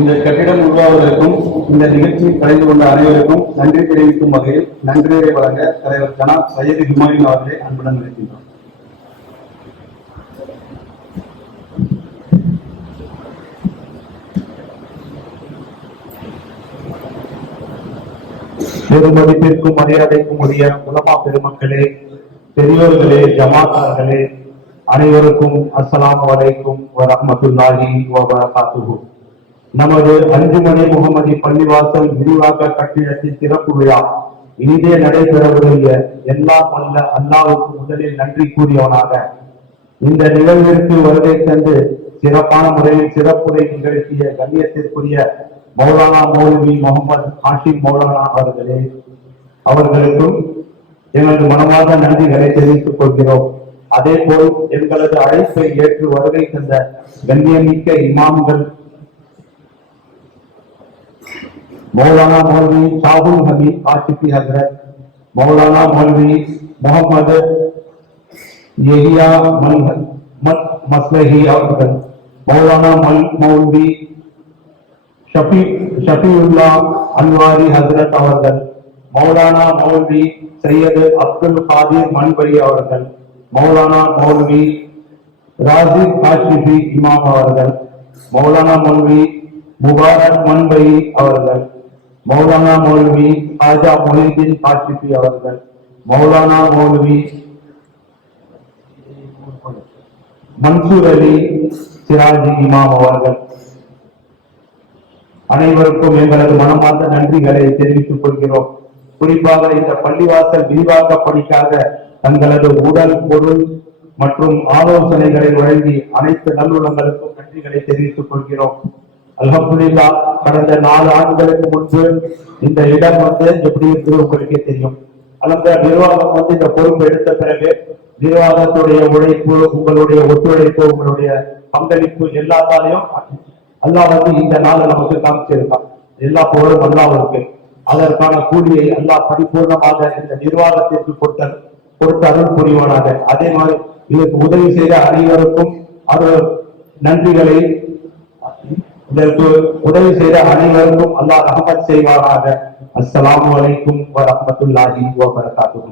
இந்த கட்டிடம் உருவாவதற்கும் இந்த நிகழ்ச்சியில் கலந்து கொண்ட அனைவருக்கும் நன்றி தெரிவிக்கும் வகையில் நன்றியை வழங்க தலைவர் ஜனாப் சையது ஹுமாயூன் அவர்களை அன்புடன் நினைக்கின்றோம். பெருமதிப்பிற்கும் மரியாதைக்கும் உரிய உலமா பெருமக்களே, பெரியோர்களே, ஜமாத்தார்களே, அனைவருக்கும் அஸ்ஸலாமு அலைக்கும் வரஹ்மத்துல்லாஹி வபரகாத்துஹு. நமது அஞ்சுமணி முகமதி பள்ளிவாசல் விரிவாக்க கட்டிடத்தின் திறப்பு விழா இனிதே நடைபெறவுள்ள எல்லாம் அல்ல அல்லாஹ்வுக்கு முதலில் நன்றி கூறியவனாக இந்த நிகழ்விற்கு வருகை தந்து சிறப்பான முறையில் சிறப்புரை நிகழ்த்திய கண்ணியத்திற்குரிய மௌலானா மௌலவி முகமது ஹாஷிம் மௌலானா அவர்களுக்கும் எங்களது மனமார்ந்த நன்றிகளை தெரிவித்துக் கொள்கிறோம். அதே போல் எங்களது அழைப்பை ஏற்று வருகை தந்த கண்ணியமிக்க இமாம்கள் மௌலானா மௌலவி ஷாகுல் ஹமீத் ஆசிபி ஹசரத், மௌலானா மௌலவி முகமது யஹியா மஸ்லஹி அவர்கள், மௌலானா மௌலவி ஷஃபியுல்லா அன்வாரி ஹசரத் அவர்கள், மௌலானா மௌலவி சையது அப்துல் காதிர் மன்பரி அவர்கள், மௌலானா மௌலவி ராஜிப் காஷிபி இமாம் அவர்கள், மௌலானா மௌலவி முபாரக் மன்பரி அவர்கள், மௌலானா மௌலவி ஹாஜா மொஹிதீன் காஷிபி அவர்கள், மௌலானா மௌலவி மன்சூர் அலி சிராஜி இமாம் அவர்கள் அனைவருக்கும் எங்களது மனமார்ந்த நன்றிகளை தெரிவித்துக் கொள்கிறோம். குறிப்பாக இந்த பள்ளிவாசல் விரிவாக்க பணிக்காக தங்களது உடல் பொருள் மற்றும் ஆலோசனைகளை வழங்கி அனைத்து நல்லுள்ளங்களுக்கும் நன்றிகளை தெரிவித்துக் கொள்கிறோம். அல்ஹம்துலில்லாஹ், கடந்த 4 ஆண்டுகளுக்கு முன்பு இந்த இடம் எப்படி இருக்குது உங்களுக்கே தெரியும். அந்த நிர்வாகம் இந்த பொறுப்பு எடுத்த பிறகு நிர்வாகத்துடைய உழைப்பு, உங்களுடைய ஒத்துழைப்பு, உங்களுடைய பங்களிப்பு எல்லாத்தாலையும் அல்லாஹ் இந்த நாளை நமக்கு காமிச்சிருக்கான். எல்லா புகழும் அல்லாஹ்வுக்கு. அதற்கான கூலியை அல்லாஹ் பரிபூர்ணமாக இந்த நிர்வாகத்திற்கு கொடுத்து அருள் புரிவானாக. அதே மாதிரி இதற்கு உதவி செய்த அனைவருக்கும் நன்றிகளை இதற்கு உதவி செய்த அனைவருக்கும் அல்லாஹ் ரஹ்மத் செய்வானாக. அஸ்ஸலாமு அலைக்கும் வரஹ்மத்துல்லாஹி வபரகாத்துஹு.